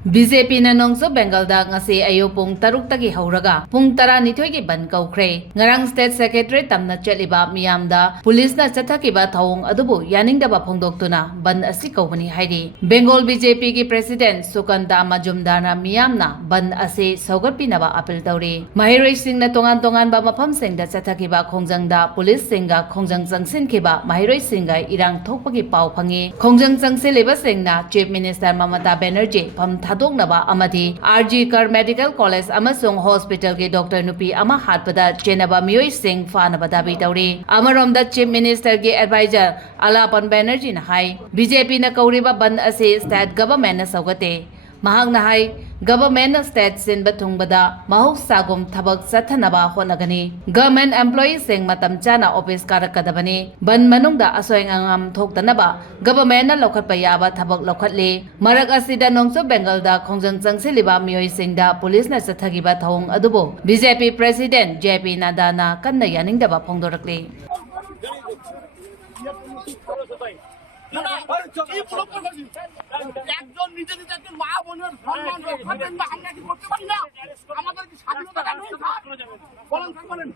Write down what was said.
BJP na Nongchup Bengal da Ngasi Ayuk Pung 3 Tagi Houraga Pung 12 gi Bandh Koukhre ngarang State Secretary tamna chetliba miyamda police na chathakiba thawung adubu yaningdaba phongdoktuna Bandh asi kaubani hairi Bengal BJP gi President Sukanda Majumdarna miyamna Bandh asi saugatpinaba appeal tawri mahiroi singna tongan ba mafam singda chathakiba khongjangda police singa khongjang jangsinkiba mahiroi singa irang thokpagi pau phangi khongjang jangsileba singna Chief Minister Mamata Banerjee Thadoknaba amadi RG Kar Medical College amasung Hospital ke Dr. Nupi ama hatpada chenaba mioi sing fanaba dabi tawri amaromda Chief Minister ke advisor Alapan Banerjee na hai BJP na kauriba Bandh ase state government na saugate mahang na hai government na state sin bathungbada mahuk sagum thabak sathanaba honagani government employees sing matam chana office karakadabani Bandh manungda asoy ngam thoktanaba government na lokhatpa yaba thabak lokhatle marak asida Nongchup Bengal da khongjang changsiliba mioi singda police na chathagiba thawung adubo BJP President JP Nadda na kanna yaningdaba phongdorakle একজন নিজে নিজে একজন মা বোনের সম্মান রক্ষা দেন না আমরা কি করতে পারি না আমাদের কি স্বাধীনতা বলেন